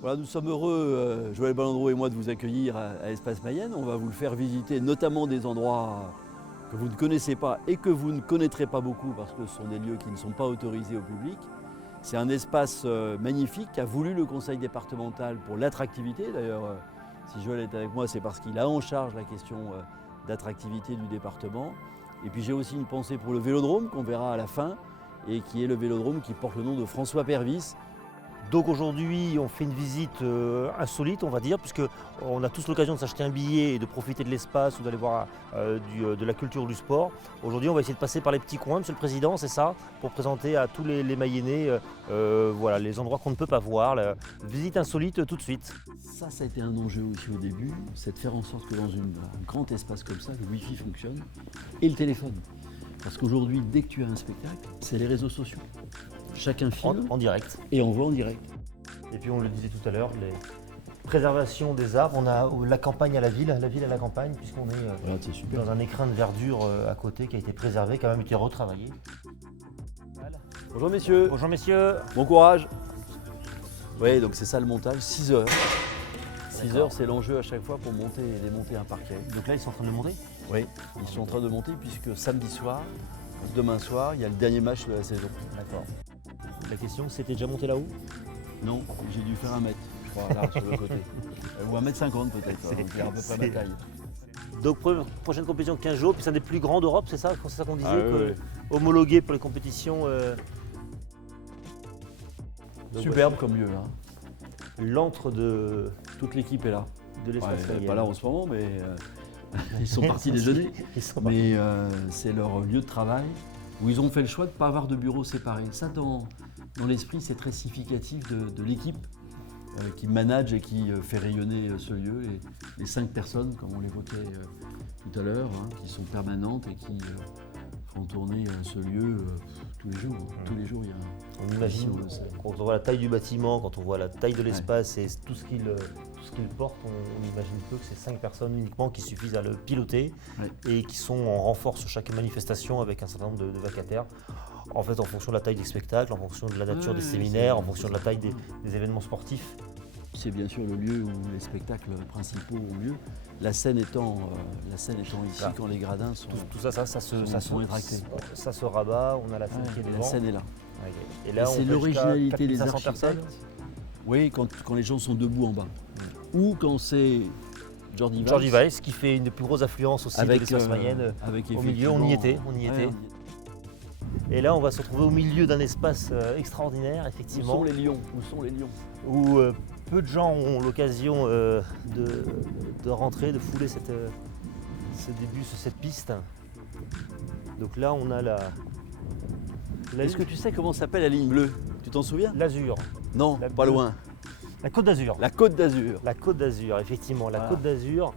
Voilà, nous sommes heureux, Joël Ballandreau et moi, de vous accueillir à Espace Mayenne. On va vous le faire visiter, notamment des endroits que vous ne connaissez pas et que vous ne connaîtrez pas beaucoup parce que ce sont des lieux qui ne sont pas autorisés au public. C'est un espace magnifique qu'a voulu le conseil départemental pour l'attractivité. D'ailleurs, si Joël est avec moi, c'est parce qu'il a en charge la question d'attractivité du département. Et puis j'ai aussi une pensée pour le vélodrome qu'on verra à la fin et qui est le vélodrome qui porte le nom de François Pervis. Donc aujourd'hui, on fait une visite insolite, on va dire, puisqu'on a tous l'occasion de s'acheter un billet et de profiter de l'espace ou d'aller voir de la culture du sport. Aujourd'hui, on va essayer de passer par les petits coins, Monsieur le Président, c'est ça, pour présenter à tous les Mayennais voilà, les endroits qu'on ne peut pas voir. La visite insolite tout de suite. Ça a été un enjeu aussi au début, c'est de faire en sorte que dans un grand espace comme ça, le Wi-Fi fonctionne et le téléphone. Parce qu'aujourd'hui, dès que tu as un spectacle, c'est les réseaux sociaux. Chacun filme En direct. Et on voit en direct. Et puis on le disait tout à l'heure, les préservations des arbres, on a la campagne à la ville à la campagne, puisqu'on est Voilà, c'est super. dans un écrin de verdure à côté qui a été préservé, qui a même été retravaillé. Bonjour messieurs. Bonjour messieurs. Bon courage. Oui, donc c'est ça le montage, 6 heures. 6 heures, c'est l'enjeu à chaque fois pour monter et démonter un parquet. Donc là, ils sont en train de le monter? Oui, ils sont en train de monter puisque samedi soir, demain soir, il y a le dernier match de la saison. D'accord. La question, c'était déjà monté là-haut? Non, j'ai dû faire 1 mètre, je crois, là, sur le côté. Ou 1,50 m peut-être, c'est à peu près ma taille. Donc prochaine compétition 15 jours, puis c'est un des plus grands d'Europe, c'est ça qu'on disait, oui. homologué pour les compétitions. Donc, Superbe comme lieu, hein. L'antre de Toute l'équipe est là. l'espace Mayenne. Pas là en ce moment, mais ils sont partis déjeuner. Mais c'est leur lieu de travail où ils ont fait le choix de ne pas avoir de bureaux séparés. Ça, dans l'esprit, c'est très significatif de l'équipe qui manage et qui fait rayonner ce lieu. Et les 5 personnes, comme on l'évoquait tout à l'heure, hein, qui sont permanentes et qui font tourner ce lieu tous les jours. Tous les jours, il y a On imagine, quand on voit la taille du bâtiment, quand on voit la taille de l'espace et tout ce qu'il porte, on imagine peu que c'est 5 personnes uniquement qui suffisent à le piloter et qui sont en renfort sur chaque manifestation avec un certain nombre de vacataires. En fait, en fonction de la taille des spectacles, en fonction de la nature des séminaires, en fonction de la taille des événements sportifs. C'est bien sûr le lieu où les spectacles principaux ont lieu. La scène étant ici, Là. quand les gradins sont Tout ça sont rétractés. Ça se rabat, on a la scène qui est devant. La scène est là. Et là, c'est on peut l'originalité des jusqu'à 4 500 architectes. personnes. Oui, quand les gens sont debout en bas. Ou quand c'est Jordi Weiss, qui fait une des plus grosses affluences aussi de l'espace Mayenne. Au milieu, on y était. Et là, on va se retrouver au milieu d'un espace extraordinaire, Où effectivement. sont les lions? Où sont les lions? Où peu de gens ont l'occasion de rentrer, de fouler ce début sur cette piste. Donc là, on a Est-ce que tu sais comment s'appelle la ligne bleue? Tu t'en souviens? l'Azur, Non, La pas bleue. loin. la Côte d'Azur. La Côte d'Azur. La Côte d'Azur, effectivement, la Voilà. Côte d'Azur,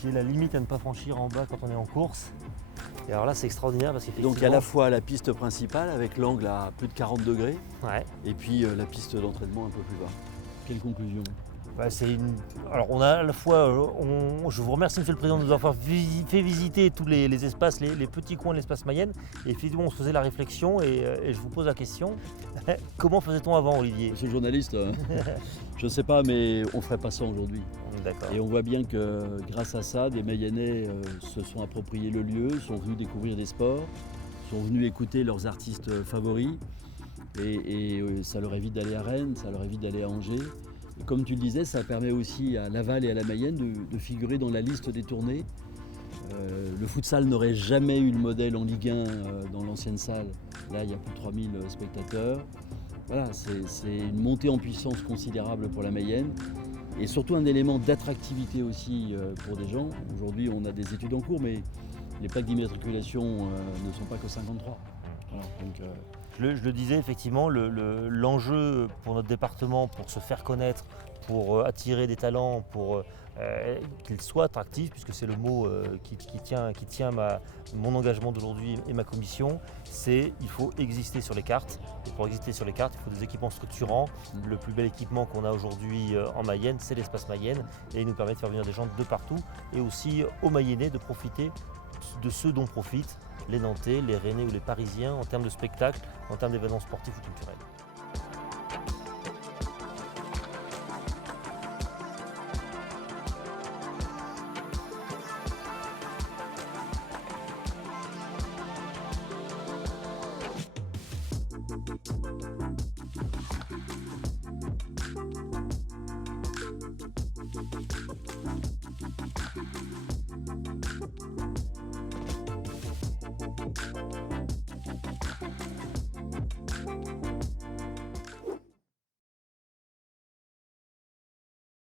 qui est la limite à ne pas franchir en bas quand on est en course. Et alors là, c'est extraordinaire parce qu'effectivement. Donc il y a à la fois la piste principale avec l'angle à plus de 40 degrés Ouais. et puis la piste d'entraînement un peu plus bas. Quelle conclusion? Alors on a à la fois, je vous remercie Monsieur le Président de nous avoir fait visiter tous les espaces, les petits coins de l'espace Mayenne. Et effectivement on se faisait la réflexion et je vous pose la question, comment faisait-on avant, Olivier? Monsieur le journaliste, je ne sais pas, mais on ne ferait pas ça aujourd'hui. D'accord. Et on voit bien que grâce à ça, des Mayennais se sont appropriés le lieu, sont venus découvrir des sports, sont venus écouter leurs artistes favoris. Et ça leur évite d'aller à Rennes, ça leur évite d'aller à Angers. Et comme tu le disais, ça permet aussi à Laval et à la Mayenne de figurer dans la liste des tournées. Le futsal n'aurait jamais eu le modèle en Ligue 1 dans l'ancienne salle. Là, il y a plus de 3000 spectateurs. Voilà, c'est une montée en puissance considérable pour la Mayenne. Et surtout un élément d'attractivité aussi pour des gens. Aujourd'hui, on a des études en cours, mais les plaques d'immatriculation ne sont pas que 53. Voilà, donc, Je le disais, effectivement, l'enjeu pour notre département, pour se faire connaître, pour attirer des talents, pour qu'il soit attractif, puisque c'est le mot qui tient mon engagement d'aujourd'hui et ma commission, c'est il faut exister sur les cartes. Et pour exister sur les cartes, il faut des équipements structurants. Le plus bel équipement qu'on a aujourd'hui en Mayenne, c'est l'espace Mayenne, et il nous permet de faire venir des gens de partout, et aussi aux Mayennais de profiter de ce dont profitent les Nantais, les Rennais ou les Parisiens en termes de spectacle, en termes d'événements sportifs ou culturels.